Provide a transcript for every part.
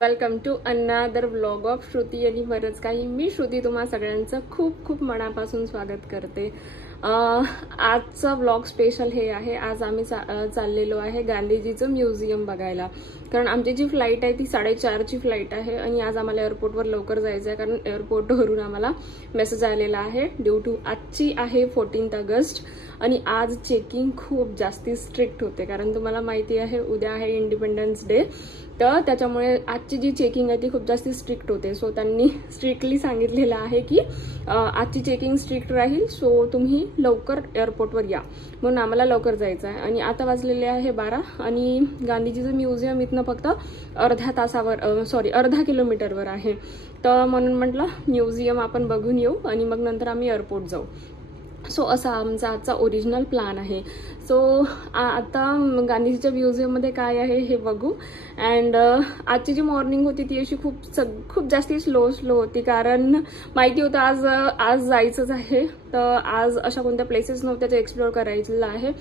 Welcome to another vlog of Shruti आणि बरंच काही. मी श्रुती तुम्हा सगळ्यांचं खूप खूप मनापासून स्वागत करते. आजचा व्लॉग स्पेशल हे आहे. आज आम्ही चाललेलो आहे गांधीजीचं म्युझियम बघायला. कारण आमची जी फ्लाईट आहे ती 4:30ची फ्लाईट आहे आणि आज आम्हाला एअरपोर्टवर लवकर जायचं आहे. कारण एअरपोर्टवरून आम्हाला मेसेज आलेला आहे ड्यू टू आजची आहे 14 ऑगस्ट आणि आज चेकिंग खूप जास्ती स्ट्रिक्ट होते. कारण तुम्हाला माहिती आहे उद्या आहे इंडिपेंडन्स डे, तर त्याच्यामुळे आजची जी चेकिंग आहे ती खूप जास्त स्ट्रिक्ट होते. सो त्यांनी स्ट्रिक्टली सांगितलेलं आहे की आजची चेकिंग स्ट्रिक्ट राहील, सो तुम्ही लवकर एअरपोर्टवर या. म्हणून आम्हाला लवकर जायचं आहे. आणि आता वाजलेले आहे 12 आणि गांधीजीचं म्युझियम इथनं फक्त अर्धा किलोमीटरवर आहे. तर म्हणून म्हटलं म्युझियम आपण बघून येऊ आणि मग नंतर आम्ही एअरपोर्ट जाऊ. सो असा आमचा आजचा ओरिजिनल प्लॅन आहे. सो आता गांधीजीच्या म्युझियममध्ये काय आहे हे बघू. अँड आजची जी मॉर्निंग होती ती अशी खूप जास्ती स्लो होती. कारण माहिती होतं आज जायचंच आहे. तर आज अशा कोणत्या प्लेसेस नव्हत्या जे एक्सप्लोअर करायचं आहे.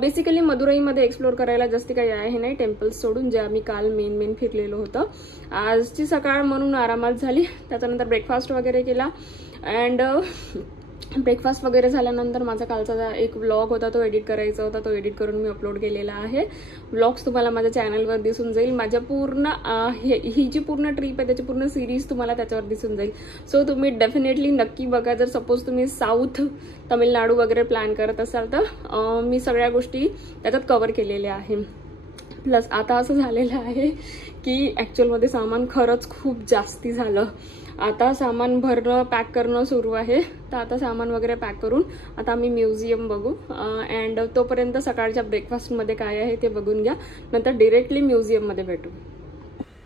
बेसिकली मदुराईमध्ये एक्सप्लोअर करायला जास्त काही आहे नाही, टेम्पल्स सोडून, जे आम्ही काल मेन फिरलेलो होतं. आजची सकाळ म्हणून आरामात झाली. त्याच्यानंतर ब्रेकफास्ट वगैरे केला. अँड ब्रेकफास्ट वगैरे झाल्यानंतर माझा कालचा एक व्लॉग होता तो एडिट करायचा होता. तो एडिट करून मी अपलोड केलेला आहे. व्लॉग्स तुम्हाला माझ्या चॅनलवर दिसून जाईल. माझ्या पूर्ण ही जी पूर्ण ट्रिप आहे त्याची पूर्ण सिरीज तुम्हाला त्याच्यावर दिसून जाईल. सो तुम्ही डेफिनेटली नक्की बघा. जर सपोज तुम्ही साऊथ तामिळनाडू वगैरे प्लॅन करत असाल तर मी सगळ्या गोष्टी त्याच्यात कव्हर केलेल्या आहे. प्लस आता असं झालेलं आहे की ॲक्च्युअलमध्ये सामान खरंच खूप जास्ती झालं. आता सामान भरणं पॅक करणं सुरू आहे. तर आता सामान वगैरे पॅक करून आता आम्ही म्युझियम बघू. अँड तोपर्यंत सकाळच्या ब्रेकफास्टमध्ये काय आहे ते बघून घ्या. नंतर डिरेक्टली म्युझियममध्ये भेटू.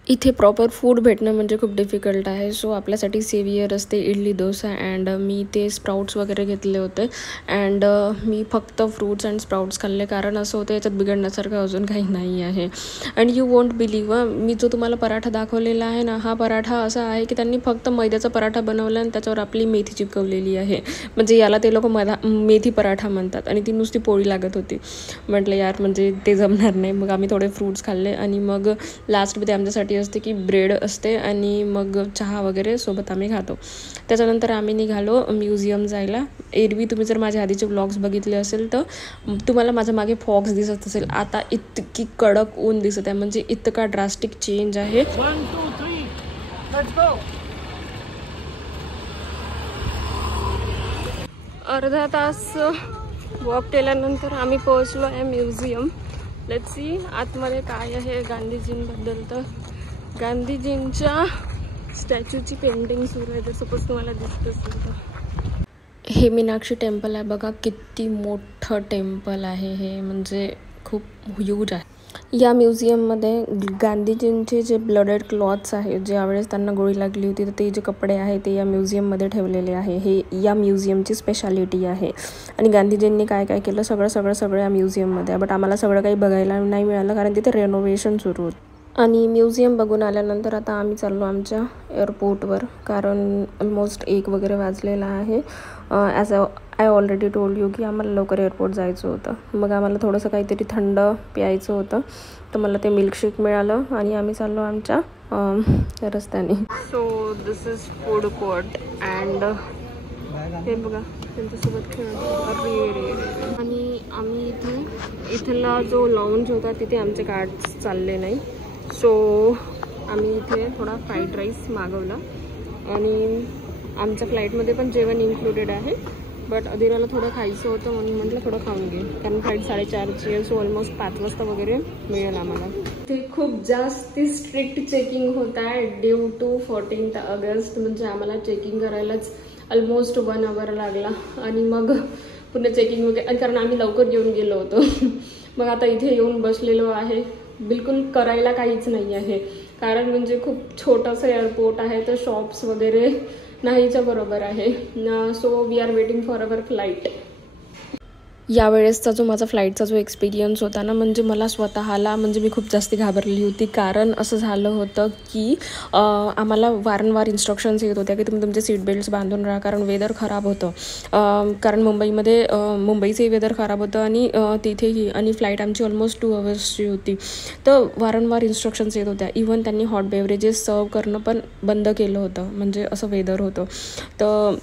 इथे प्रॉपर फूड भेटणं म्हणजे खूप डिफिकल्ट आहे. सो आपल्यासाठी सेवियर असते इडली डोसा. अँड मी ते स्प्राउट्स वगैरे घेतले होते. अँड मी फक्त फ्रूट्स अँड स्प्राउट्स खाल्ले. कारण असं होतं याच्यात बिघडण्यासारखं अजून काही नाही आहे. अँड यू वोंट बिलीव, मी जो तुम्हाला पराठा दाखवलेला आहे ना, हा पराठा असा आहे की त्यांनी फक्त मैद्याचा पराठा बनवला आणि त्याच्यावर आपली मेथी चिपकवलेली आहे. म्हणजे याला ते लोक मेथी पराठा म्हणतात. आणि ती नुसती पोळी लागत होती. म्हटलं यार म्हणजे ते जमणार नाही. मग आम्ही थोडे फ्रूट्स खाल्ले आणि मग लास्टमध्ये आमच्यासाठी असते की ब्रेड असते आणि मग चहा वगैरे सोबत आम्ही खातो. त्याच्यानंतर आम्ही निघालो म्युझियम जायला. एरवी तुम्ही जर माझ्या आधीचे व्लॉग्स बघितले असेल तर तुम्हाला माझ्या मागे फॉग्स दिसत असेल. आता इतकी कडक ऊन दिसत आहे. म्हणजे इतका ड्रास्टिक चेंज आहे. 1 2 3 लेट्स गो. अर्धा तास वॉक केल्यानंतर आम्ही पोहोचलो आहे म्युझियम. लेट्स सी आतमध्ये काय आहे गांधीजींबद्दल. तर गांधीजींच्या स्टॅच्यूची पेंटिंग सुरू आहे. जर सपोज तुम्हाला दिसत असेल तर हे मीनाक्षी टेम्पल आहे. बघा किती मोठं टेम्पल आहे हे. म्हणजे खूप ह्यूज आहे. या म्युझियममध्ये गांधीजींचे जे ब्लडेड क्लॉथ्स आहेत, ज्यावेळेस त्यांना गोळी लागली होती, तर ते जे कपडे आहे ते या म्युझियममध्ये ठेवलेले आहे. हे या म्युझियमची स्पेशालिटी आहे. आणि गांधीजींनी काय काय केलं सगळं या म्युझियममध्ये आहे. बट आम्हाला सगळं काही बघायला नाही मिळालं कारण तिथे रेनोव्हेशन सुरू होतं. आणि म्युझियम बघून आल्यानंतर आता आम्ही चाललो आमच्या एअरपोर्टवर. कारण ऑलमोस्ट 1 वगैरे वाजलेला आहे. As I already told you की आम्हाला लवकर एअरपोर्ट जायचं होतं. मग आम्हाला थोडंसं काहीतरी थंड प्यायचं होतं. तर मला ते मिल्कशेक मिळालं आणि आम्ही चाललो आमच्या रस्त्याने. So this is food court. And हे बघा त्यांच्यासोबत खेळतो. आणि आम्ही इथला जो लाऊंज होता तिथे आमचे कार्ड्स चालले नाही. सो आम्ही इथे थोडा फ्राईड राईस मागवला. आणि आमच्या फ्लाईटमध्ये पण जेवण इन्क्लुडेड आहे. बट अदिराला थोडं खायचं होतं म्हणून म्हटलं थोडं खाऊन घे. कारण फ्लाईट 4:30ची आहे. सो ऑलमोस्ट 5 वाजता वगैरे मिळेल आम्हाला. ते खूप जास्त स्ट्रिक्ट चेकिंग होत आहे ड्यू टू 14 ऑगस्ट. म्हणजे आम्हाला चेकिंग करायलाच ऑलमोस्ट 1 आवर लागला. आणि मग पुन्हा चेकिंग वगैरे. आणि कारण आम्ही लवकर येऊन गेलो होतो. मग आता इथे येऊन बसलेलो आहे. बिलकुल करायला काहीच नाही आहे. कारण म्हणजे खूप छोटंसं एअरपोर्ट आहे. तर शॉप्स वगैरे नाहीच्या बरोबर आहे. So we are waiting for our flight. यावेळेसचा जो माझा फ्लाईटचा जो एक्सपिरियन्स होता ना, म्हणजे मला स्वतःला म्हणजे मी खूप जास्त घाबरलेली होती. कारण असं झालं होतं की आम्हाला वारंवार इन्स्ट्रक्शन्स येत होत्या की तुम्ही तुमचे सीट बेल्ट्स बांधून राहा, कारण वेदर खराब होतं. कारण मुंबईचंही वेदर खराब होतं आणि तिथेही, आणि फ्लाईट आमची ऑलमोस्ट 2 अवर्सची होती. तर वारंवार इन्स्ट्रक्शन्स येत होत्या. इवन त्यांनी हॉट बेवरेजेस सर्व करणं पण बंद केलं होतं, म्हणजे असं वेदर होतं. तर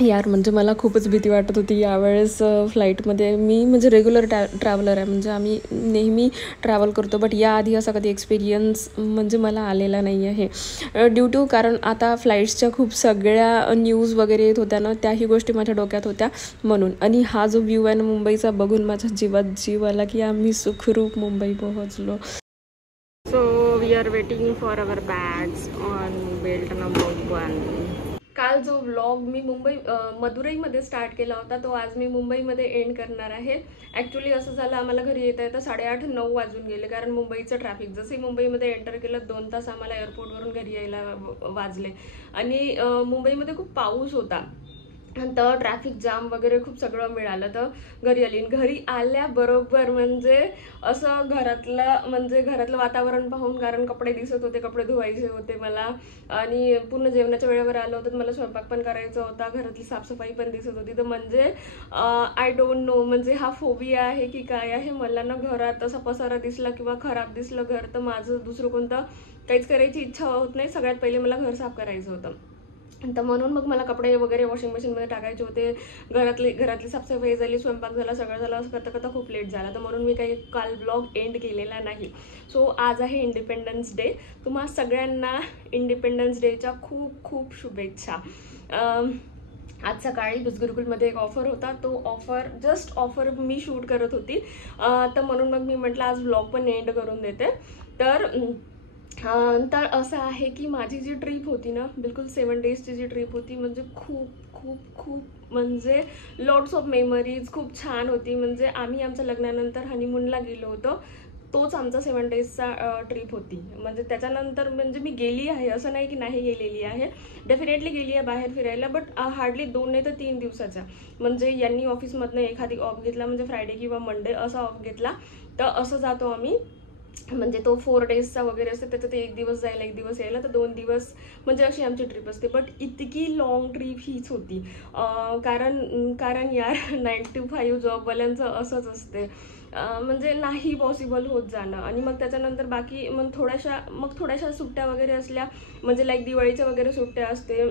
यार म्हणजे मला खूपच भीती वाटत होती यावेळेस फ्लाईटमध्ये. मी म्हणजे रेग्युलर ट्रॅव्हलर आहे, म्हणजे आम्ही नेहमी ट्रॅव्हल करतो, बट याआधी असा कधी एक्सपिरियन्स म्हणजे मला आलेला नाही आहे. ड्यू टू, कारण आता फ्लाईट्सच्या खूप सगळ्या न्यूज वगैरे येत होत्या ना, त्याही गोष्टी माझ्या डोक्यात होत्या म्हणून. आणि हा जो व्ह्यू आहे ना मुंबईचा, बघून माझ्या जीवात जीव आला की आम्ही सुखरूप मुंबई पोहोचलो. So we are waiting for our bags on belt number 1. काल जो व्लॉग मी मदुरईमध्ये स्टार्ट केला होता, तो आज मी मुंबईमध्ये एंड करणार आहे. ॲक्च्युली असं झालं, आम्हाला घरी येता 8:30-9 वाजून गेले, कारण मुंबईचं ट्रॅफिक. जसे मुंबईमध्ये एंटर केलं 2 तास आम्हाला एअरपोर्टवरून घरी यायला वाजले. आणि मुंबईमध्ये खूप पाऊस होता, तर ट्रॅफिक जाम वगैरे खूप सगळं मिळालं. तर घरी आली. घरी आल्याबरोबर म्हणजे असं घरातलं वातावरण पाहून, कारण कपडे दिसत होते, कपडे धुवायचे होते मला, आणि पूर्ण जेवणाच्या वेळेवर आलं होतं. मला स्वयंपाक पण करायचा होता, घरातली साफसफाई पण दिसत होती. तर म्हणजे आय डोंट नो म्हणजे हा फोबिया आहे की काय आहे. मला ना घरात असा पसारा दिसला किंवा खराब दिसलं घर, तर माझं दुसरं कोणतं काहीच करायची इच्छा होत नाही. सगळ्यात पहिले मला घर साफ करायचं होतं. तर म्हणून मग मला कपडे वगैरे वॉशिंग मशीनमध्ये टाकायचे होते. घरातली साफसफाई झाली, स्वयंपाक झाला, सगळं झालं. असं करता करता खूप लेट झाला. तर म्हणून मी काही काल ब्लॉग एंड केलेला नाही. सो आज आहे इंडिपेंडन्स डे. तुम्हा सगळ्यांना इंडिपेंडन्स डेच्या खूप खूप शुभेच्छा. आज सकाळी बिस्गुरुकुलमध्ये एक ऑफर होता, तो जस्ट ऑफर मी शूट करत होती. तर म्हणून मग मी म्हटलं आज ब्लॉग पण एंड करून देते. तर असं आहे की माझी जी ट्रिप होती ना, बिलकुल 7 डेजची जी ट्रिप होती, म्हणजे खूप खूप खूप म्हणजे लॉट्स ऑफ मेमरीज, खूप छान होती. म्हणजे आम्ही आमच्या लग्नानंतर हनीमूनला गेलो होतो, तोच आमचा 7 डेजचा ट्रिप होती. म्हणजे त्याच्यानंतर म्हणजे मी गेली आहे, असं नाही की नाही गेलेली आहे, डेफिनेटली गेली आहे बाहेर फिरायला, बट हार्डली 2 नाही तर 3 दिवसाचा. म्हणजे यांनी ऑफिसमधनं एखादी ऑफ घेतला, म्हणजे फ्रायडे किंवा मंडे असा ऑफ घेतला, तर असं जातो आम्ही. म्हणजे तो 4 डेजचा वगैरे असते, त्याच्यात 1 दिवस जायला 1 दिवस यायला, तर 2 दिवस म्हणजे अशी आमची ट्रिप असते. बट इतकी लॉंग ट्रिप हीच होती. कारण यार 9 to 5 जॉबवाल्यांचं असंच असते, म्हणजे नाही पॉसिबल होत जाणं. आणि मग त्याच्यानंतर बाकी मग थोड्याशा सुट्ट्या वगैरे असल्या, म्हणजे लाईक दिवाळीच्या वगैरे सुट्ट्या असते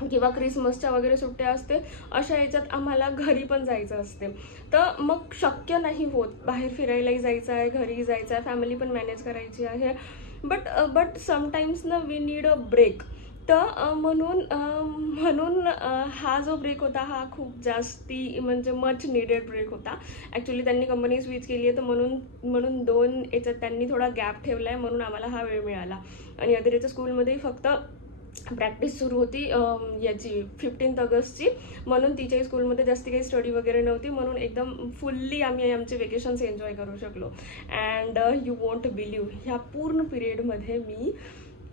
किंवा क्रिसमसच्या वगैरे सुट्ट्या असते, अशा याच्यात आम्हाला घरी पण जायचं असते. तर मग शक्य नाही होत, बाहेर फिरायलाही जायचं आहे, घरीही जायचं आहे, फॅमिली पण मॅनेज करायची आहे. बट समटाईम्स ना वी नीड अ ब्रेक. तर म्हणून हा जो ब्रेक होता हा खूप जास्ती म्हणजे मच निडेड ब्रेक होता. ॲक्च्युली त्यांनी कंपनी स्विच केली आहे, तर म्हणून 2 याच्यात त्यांनी थोडा गॅप ठेवला आहे, म्हणून आम्हाला हा वेळ मिळाला. आणि अदितीच्या स्कूलमध्येही फक्त प्रॅक्टिस सुरू होती याची 15 ऑगस्टची, म्हणून तिच्याही स्कूलमध्ये जास्ती काही स्टडी वगैरे नव्हती, म्हणून एकदम फुल्ली आम्ही आमचे वेकेशन्स एन्जॉय करू शकलो. अँड यू वॉन्ट बिलीव्ह, ह्या पूर्ण पिरियडमध्ये मी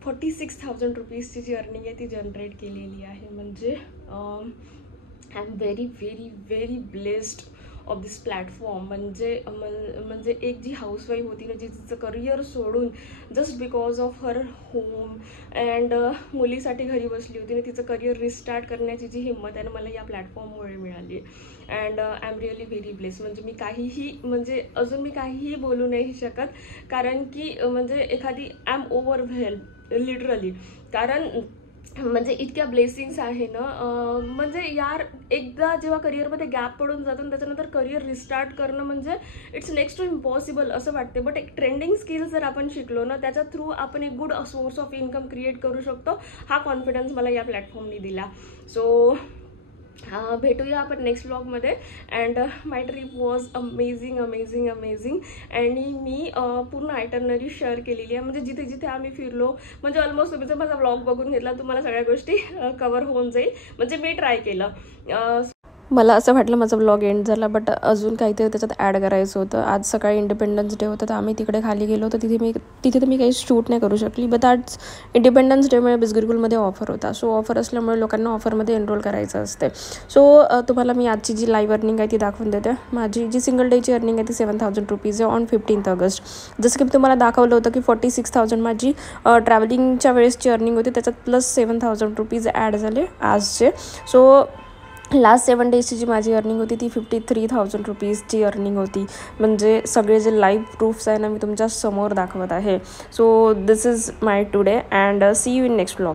46,000 रुपीजची जी अर्निंग आहे ती जनरेट केलेली आहे. म्हणजे I am very very very blessed of this platform. म्हणजे एक जी हाऊसवाईफ होती ना, जी तिचं करिअर सोडून just because of her home and मुलीसाठी घरी बसली होती ना, तिचं करिअर रिस्टार्ट करण्याची जी हिंमत आहे ना, मला या प्लॅटफॉर्ममुळे मिळाली आहे. And I am really very blessed. म्हणजे अजून मी काहीही बोलू नाही शकत, कारण की म्हणजे एखादी आय एम ओव्हरव्हेल्ड लिटरली. कारण म्हणजे इतक्या ब्लेसिंग्स आहे ना, म्हणजे यार एकदा जेव्हा करिअरमध्ये गॅप पडून जातो, त्याच्यानंतर करिअर रिस्टार्ट करणं म्हणजे इट्स नेक्स्ट टू इम्पॉसिबल असं वाटते. बट एक ट्रेंडिंग स्किल्स जर आपण शिकलो ना, त्याच्या थ्रू आपण एक good source of income create करू शकतो. हा कॉन्फिडन्स मला या प्लॅटफॉर्मनी दिला. सो भेटूया आपण नेक्स्ट व्लॉगमध्ये. And my trip was amazing amazing amazing. आणि मी पूर्ण आयटनरी शेअर केलेली आहे, म्हणजे जिथे जिथे आम्ही फिरलो, म्हणजे ऑलमोस्ट तुम्ही जर माझा व्लॉग बघून घेतला तुम्हाला सगळ्या गोष्टी कवर होऊन जाईल. म्हणजे मी ट्राय केलं. मला असं वाटलं माझा ब्लॉग एंड झाला, बट अजून काहीतरी त्याच्यात ॲड करायचं होतं. आज सकाळी इंडिपेंडन्स डे होतं, तर आम्ही तिकडे खाली गेलो होतो. तिथे तर मी काही शूट नाही करू शकली, बट आज इंडिपेंडन्स डेमुळे बिस्किटगुलमध्ये ऑफर होता. सो ऑफर असल्यामुळे लोकांना ऑफरमध्ये एनरोल करायचं असते. सो तुम्हाला मी आजची जी लाईव्ह अर्निंग आहे ती दाखवून देते. माझी जी सिंगल डेची अर्निंग आहे ती 7,000 रुपीज आहे ऑन 15 ऑगस्ट. जसं की मी तुम्हाला दाखवलं होतं की 46,000 माझी ट्रॅव्हलिंगच्या वेळेसची अर्निंग होती, त्याच्यात प्लस 7,000 रुपीज ॲड झाले आजचे. सो लास्ट 7 डेजची जी माझी अर्निंग होती ती 53,000 रुपीजची अर्निंग होती. म्हणजे सगळे जे लाईव्ह प्रूफ्स आहे ना मी तुमच्या समोर दाखवत आहे. So this is my today and see you in next blog.